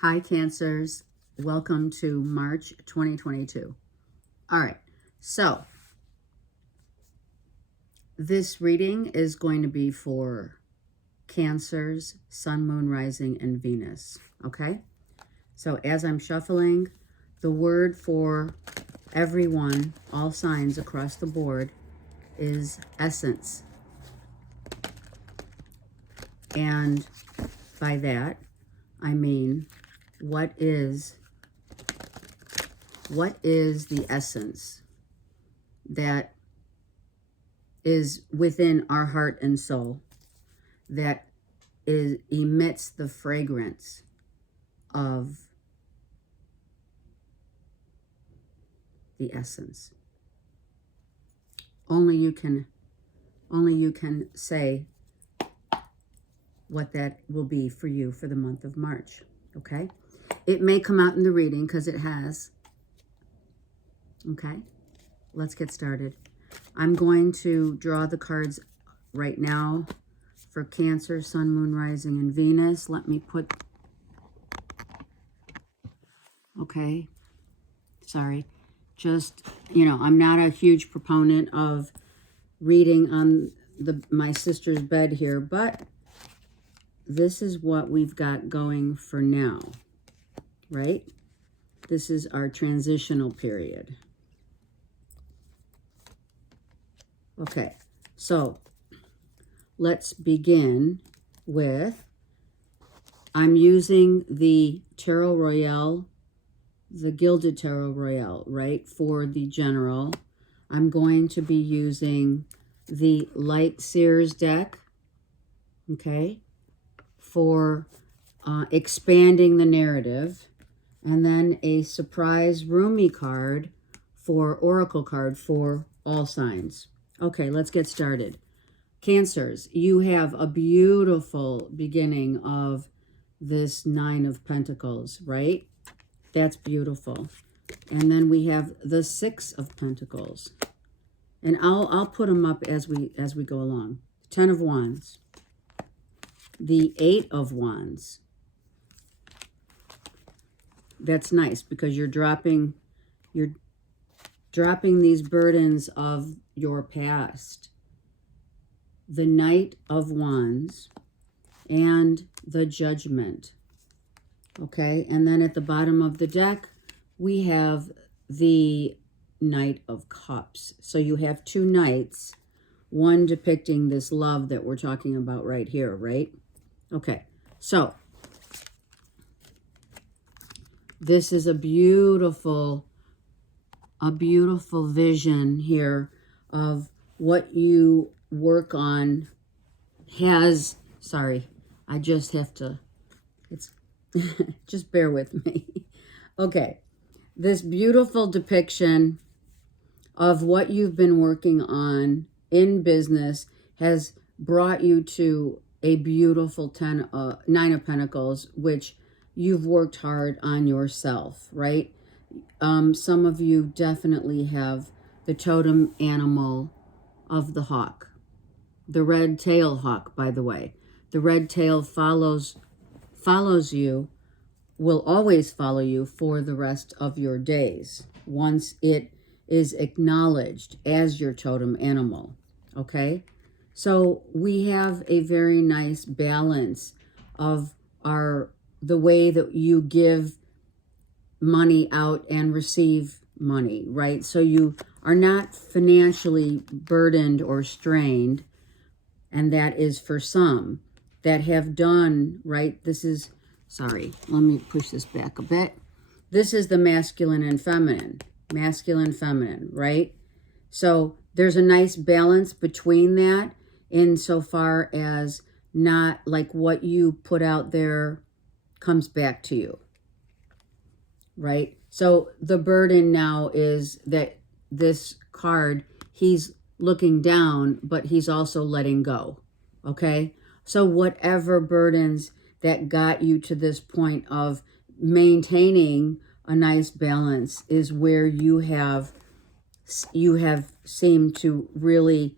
Hi, Cancers. Welcome to March 2022. All right, so this reading is going to be for Cancers, Sun, Moon, Rising, and Venus. Okay, so as I'm shuffling, the word for everyone, all signs across the board, is essence. And by that, I mean, what is the essence that is within our heart and soul, that emits the fragrance of the essence? Only you can say what that will be for you for the month of March. Okay, it may come out in the reading because it has. Okay, let's get started. I'm going to draw the cards right now for Cancer, Sun, Moon, Rising, and Venus. Let me put, okay, sorry. Just, I'm not a huge proponent of reading on my sister's bed here, but this is what we've got going for now, right? This is our transitional period. Okay, so let's begin with, I'm using the Tarot Royale, the Gilded Tarot Royale, right, for the general. I'm going to be using the Light Seers deck, okay, for expanding the narrative, and then a surprise Rumi card for Oracle card for all signs. Okay, let's get started. Cancers, you have a beautiful beginning of this Nine of Pentacles, right? That's beautiful. And then we have the Six of Pentacles. And I'll put them up as we go along. Ten of Wands. The Eight of Wands. That's nice because you're dropping these burdens of your past. The Knight of Wands and the Judgment. Okay, and then at the bottom of the deck, we have the Knight of Cups. So you have two knights, one depicting this love that we're talking about right here, right? Okay, so this is a beautiful vision here of what you work on has, sorry, I just have to, it's, just bear with me. Okay, this beautiful depiction of what you've been working on in business has brought you to a beautiful Nine of Pentacles, which you've worked hard on yourself, right? Some of you definitely have the totem animal of the hawk, the red tail hawk, by the way. The red tail follows you, will always follow you for the rest of your days once it is acknowledged as your totem animal, okay? So we have a very nice balance of the way that you give money out and receive money, right? So you are not financially burdened or strained, and that is for some that have done, right? This is, sorry, let me push this back a bit. This is the masculine and feminine, right? So there's a nice balance between that insofar as not like what you put out there comes back to you, right? So the burden now is that this card, he's looking down, but he's also letting go, okay? So whatever burdens that got you to this point of maintaining a nice balance is where you have seemed to really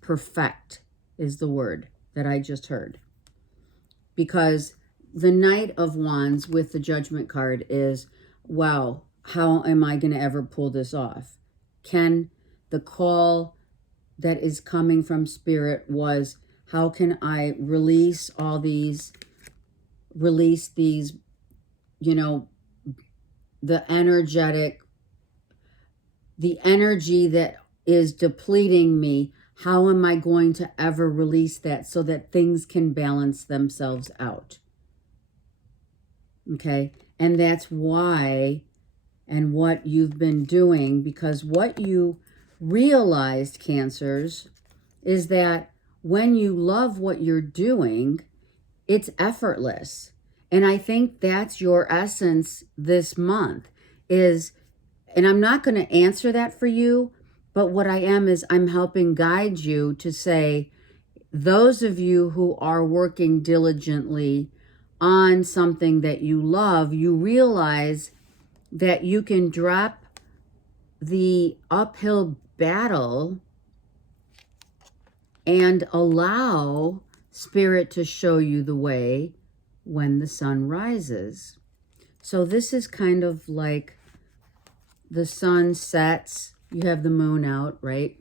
perfect is the word that I just heard. because the Knight of Wands with the Judgment card is, wow, how am I going to ever pull this off? Can the call that is coming from Spirit was, how can I release these, you know, the energy that is depleting me. How am I going to ever release that so that things can balance themselves out? Okay, and that's why, and what you've been doing, because what you realized, Cancers, is that when you love what you're doing, it's effortless. And I think that's your essence this month is, and I'm not going to answer that for you, but what I am is I'm helping guide you to say, those of you who are working diligently on something that you love, you realize that you can drop the uphill battle and allow Spirit to show you the way when the sun rises. So this is kind of like the sun sets, you have the moon out, right?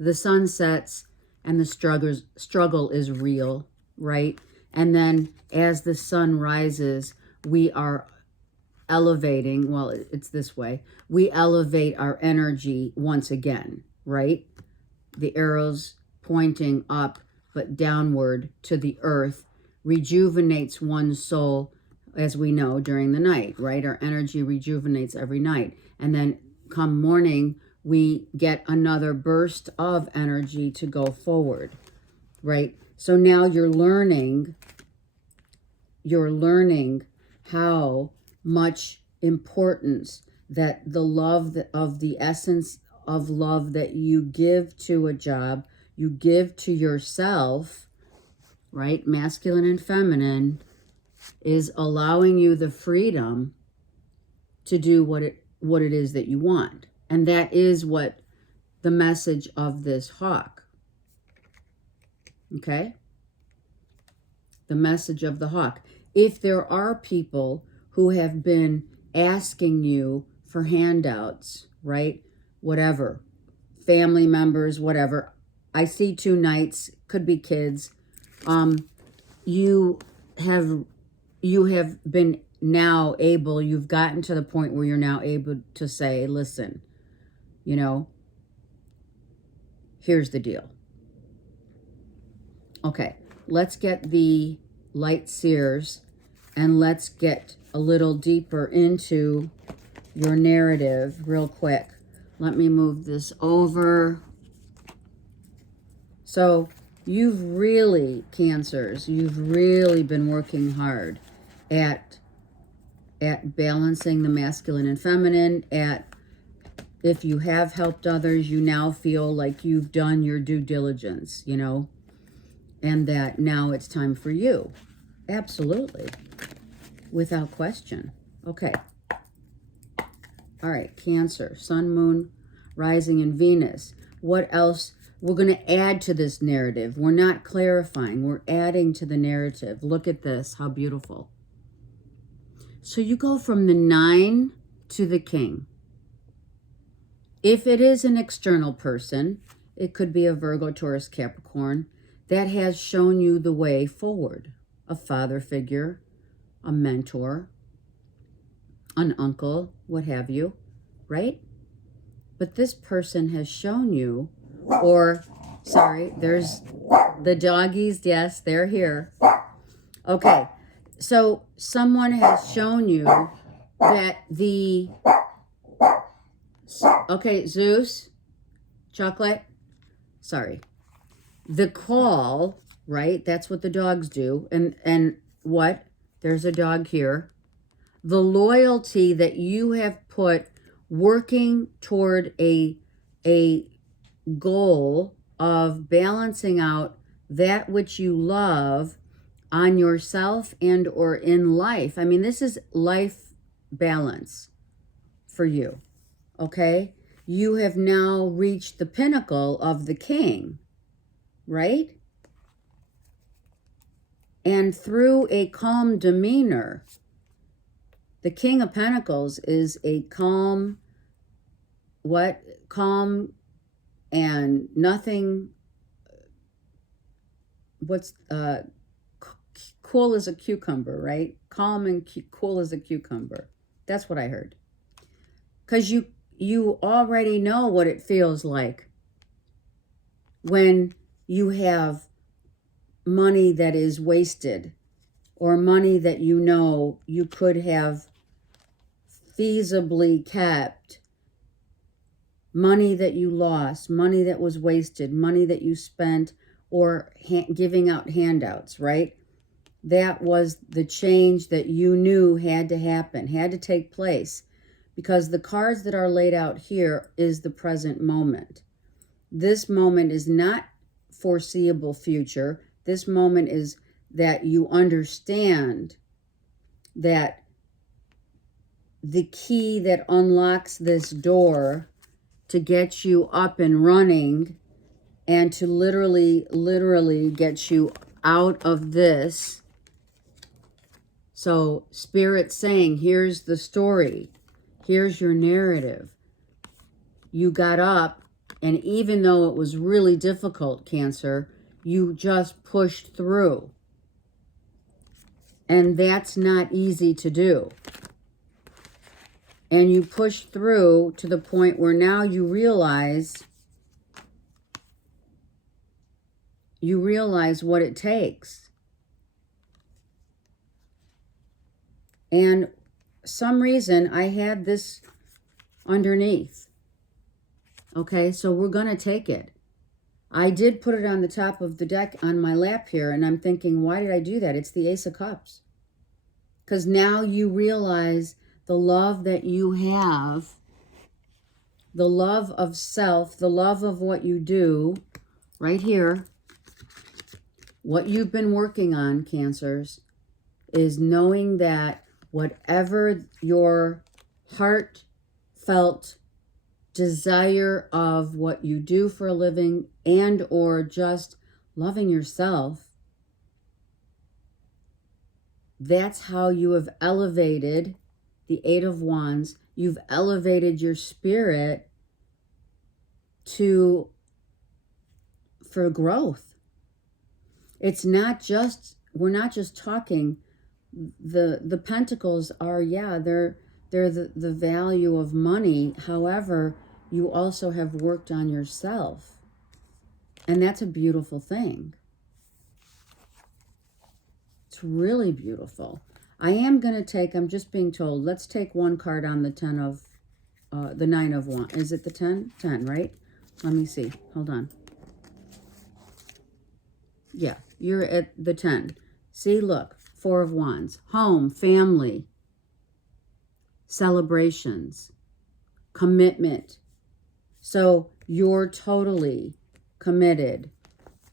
The sun sets and the struggle is real, right? And then as the sun rises, we are elevating, well, it's this way. We elevate our energy once again, right? The arrows pointing up but downward to the earth rejuvenates one's soul, as we know, during the night, right? Our energy rejuvenates every night. And then come morning, we get another burst of energy to go forward, right? So now you're learning how much importance that the love of the essence of love that you give to a job, you give to yourself, right? Masculine and feminine, is allowing you the freedom to do what it is that you want. And that is what the message of this hawk. Okay? The message of the hawk. If there are people who have been asking you for handouts, right? Whatever. Family members, whatever. I see 2 knights, could be kids. You have been now able, you've gotten to the point where you're now able to say, listen, you know, here's the deal. Okay, let's get the light seers and let's get a little deeper into your narrative real quick. Let me move this over. So you've really, Cancers, you've really been working hard at balancing the masculine and feminine, if you have helped others, you now feel like you've done your due diligence, you know, and that now it's time for you. Absolutely. Without question. Okay. All right, Cancer, Sun, Moon, Rising, and Venus. What else? We're going to add to this narrative. We're not clarifying. We're adding to the narrative. Look at this. How beautiful. So you go from the 9 to the King. If it is an external person, it could be a Virgo, Taurus, Capricorn, that has shown you the way forward. A father figure, a mentor, an uncle, what have you, right? But this person has shown you, or, sorry, there's the doggies. Yes, they're here. Okay, so someone has shown you that okay, Zeus, chocolate, sorry. The call, right? That's what the dogs do. And what? There's a dog here. The loyalty that you have put working toward a goal of balancing out that which you love on yourself and or in life. I mean, this is life balance for you, okay? You have now reached the pinnacle of the King, right? And through a calm demeanor, the King of Pentacles is a calm, calm and nothing, cool as a cucumber, right? Calm and cool as a cucumber. That's what I heard. Because you already know what it feels like when you have money that is wasted, or money that you know you could have feasibly kept, money that you lost, money that was wasted, money that you spent, or giving out handouts, right? That was the change that you knew had to happen, had to take place, because the cards that are laid out here is the present moment. This moment is not foreseeable future. This moment is that you understand that the key that unlocks this door to get you up and running and to literally get you out of this. So Spirit's saying, here's the story. Here's your narrative. You got up, and even though it was really difficult, Cancer, you just pushed through. And that's not easy to do. And you push through to the point where now you realize what it takes. And some reason I had this underneath. Okay, so we're going to take it. I did put it on the top of the deck on my lap here, and I'm thinking, why did I do that? It's the Ace of Cups. Because now you realize the love that you have, the love of self, the love of what you do, right here, what you've been working on, Cancers, is knowing that whatever your heartfelt desire of what you do for a living and or just loving yourself, that's how you have elevated the Eight of Wands. You've elevated your spirit for growth. It's not just, we're not just talking, the pentacles are, yeah, they're the value of money. However, you also have worked on yourself. And that's a beautiful thing. It's really beautiful. I am going to take, I'm just being told, let's take one card on the 10 of, the 9 of Wands. Is it the 10? 10, right? Let me see. Hold on. Yeah, you're at the 10. See, look, 4 of Wands. Home, family, celebrations, commitment. So you're totally committed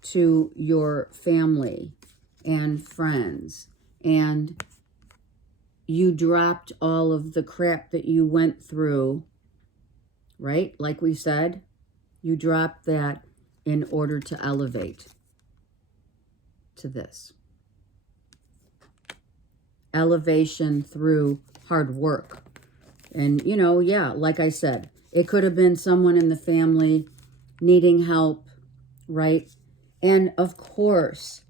to your family and friends, and you dropped all of the crap that you went through, right? Like we said, you dropped that in order to elevate to this. Elevation through hard work. And, you know, yeah, like I said, it could have been someone in the family needing help, right? And of course,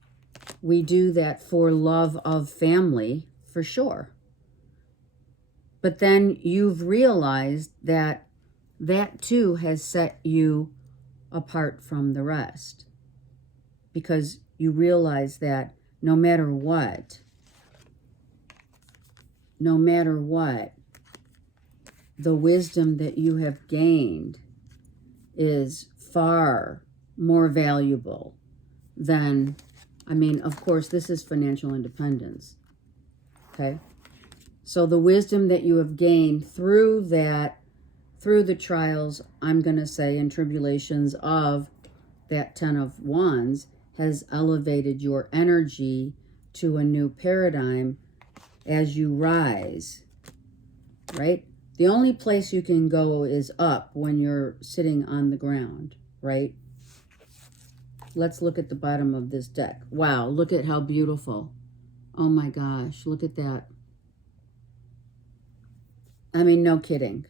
we do that for love of family, for sure. But then you've realized that that too has set you apart from the rest. Because you realize that no matter what, the wisdom that you have gained is far more valuable than, I mean, of course, this is financial independence, okay? So the wisdom that you have gained through that, through the trials, I'm going to say, and tribulations of that 10 of Wands, has elevated your energy to a new paradigm as you rise, right? The only place you can go is up when you're sitting on the ground, right? let's look at the bottom of this deck. Wow, look at how beautiful. Oh my gosh, look at that. I mean, no kidding.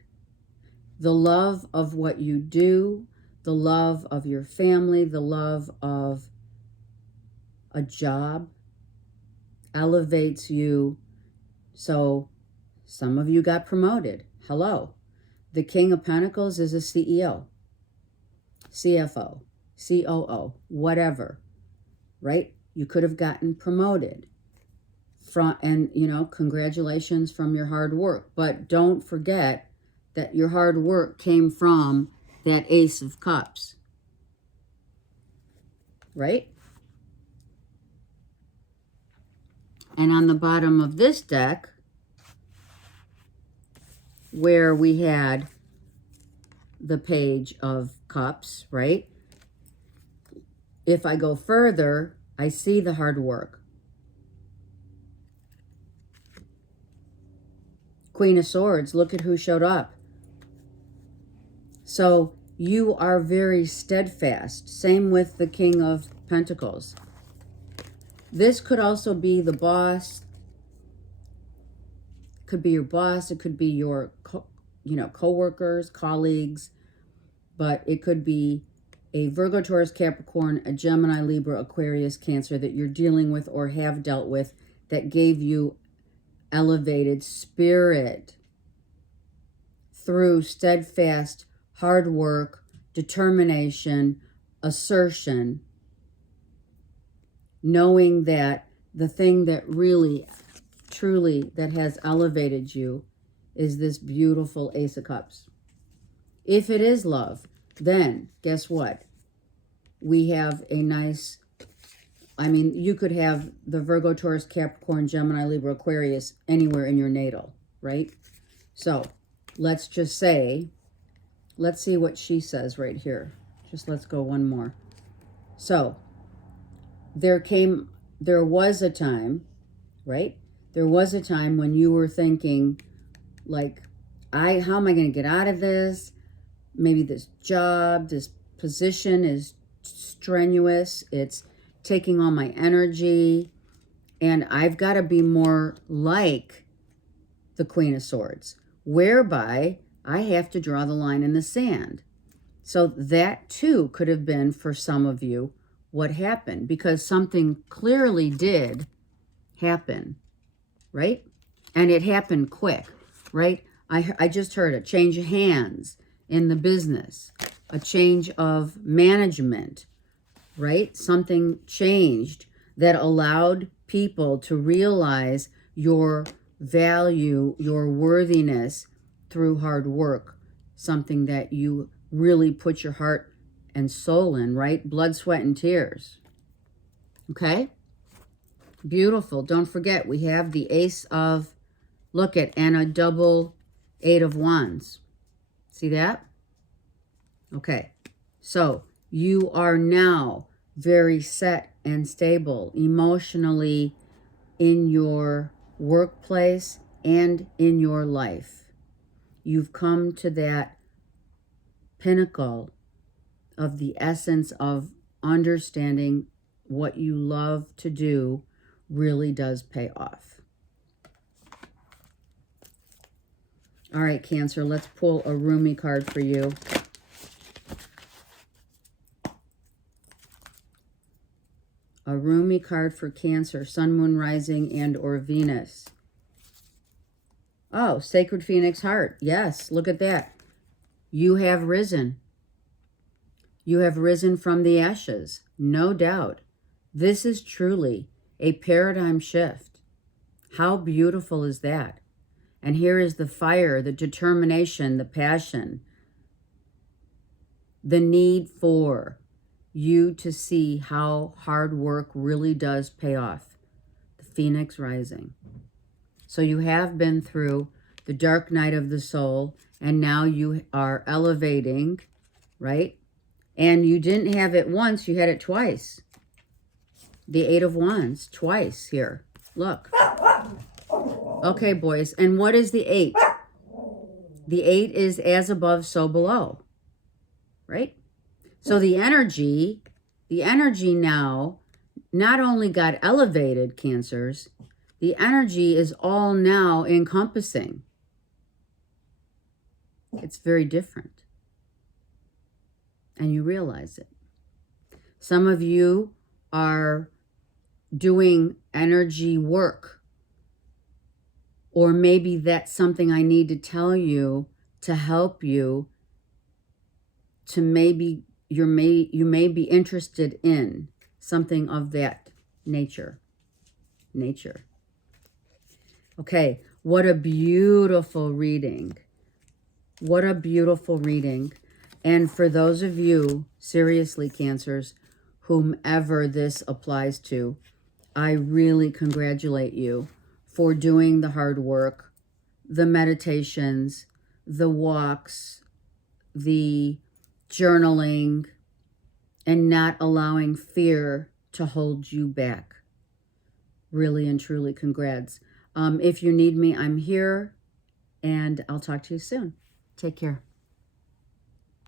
The love of what you do, the love of your family, the love of a job elevates you. So some of you got promoted. Hello. The King of Pentacles is a CEO, CFO, COO, whatever, right? You could have gotten promoted and, you know, congratulations from your hard work. But don't forget that your hard work came from that Ace of Cups, right? And on the bottom of this deck, where we had the Page of Cups, right? If I go further, I see the hard work. Queen of Swords, look at who showed up. So you are very steadfast. Same with the King of Pentacles. This could also be the boss. Could be your boss. It could be your, co-workers, colleagues. But it could be a Virgo, Taurus, Capricorn, a Gemini, Libra, Aquarius, Cancer that you're dealing with or have dealt with that gave you elevated spirit through steadfast hard work, determination, assertion, knowing that the thing that really, truly, that has elevated you is this beautiful Ace of Cups. If it is love, then guess what? We have a nice, you could have the Virgo, Taurus, Capricorn, Gemini, Libra, Aquarius anywhere in your natal, right? So let's just say, let's see what she says right here. Let's go one more. So there was a time, right? There was a time when you were thinking like, how am I going to get out of this? Maybe this job, this position is strenuous. It's taking all my energy. And I've got to be more like the Queen of Swords, whereby I have to draw the line in the sand. So that too could have been for some of you what happened, because something clearly did happen, right? And it happened quick, right? I just heard a change of hands in the business, a change of management, right? Something changed that allowed people to realize your value, your worthiness through hard work, something that you really put your heart and soul in, right? Blood, sweat, and tears. Okay? Beautiful. Don't forget, we have the Ace of, and a double Eight of Wands. See that? Okay. So you are now very set and stable emotionally in your workplace and in your life. You've come to that pinnacle of the essence of understanding what you love to do really does pay off. All right, Cancer, let's pull a Rumi card for you. A Rumi card for Cancer, Sun, Moon, Rising, and or Venus. Oh, Sacred Phoenix Heart. Yes, look at that. You have risen. You have risen from the ashes, no doubt. This is truly a paradigm shift. How beautiful is that? And here is the fire, the determination, the passion, the need for you to see how hard work really does pay off. The Phoenix rising. So you have been through the dark night of the soul, and now you are elevating, right? And you didn't have it once, you had it twice. The Eight of Wands, twice here. Look. Okay, boys. And what is the 8? The 8 is as above, so below. Right? So the energy The energy now not only got elevated, Cancers, the energy is all now encompassing. It's very different. And you realize it. Some of you are doing energy work. Or maybe that's something I need to tell you to help you to maybe you may be interested in something of that nature. Okay, what a beautiful reading. What a beautiful reading. And for those of you, seriously, Cancers, whomever this applies to, I really congratulate you for doing the hard work, the meditations, the walks, the journaling, and not allowing fear to hold you back. Really and truly, congrats. If you need me, I'm here, and I'll talk to you soon. Take care.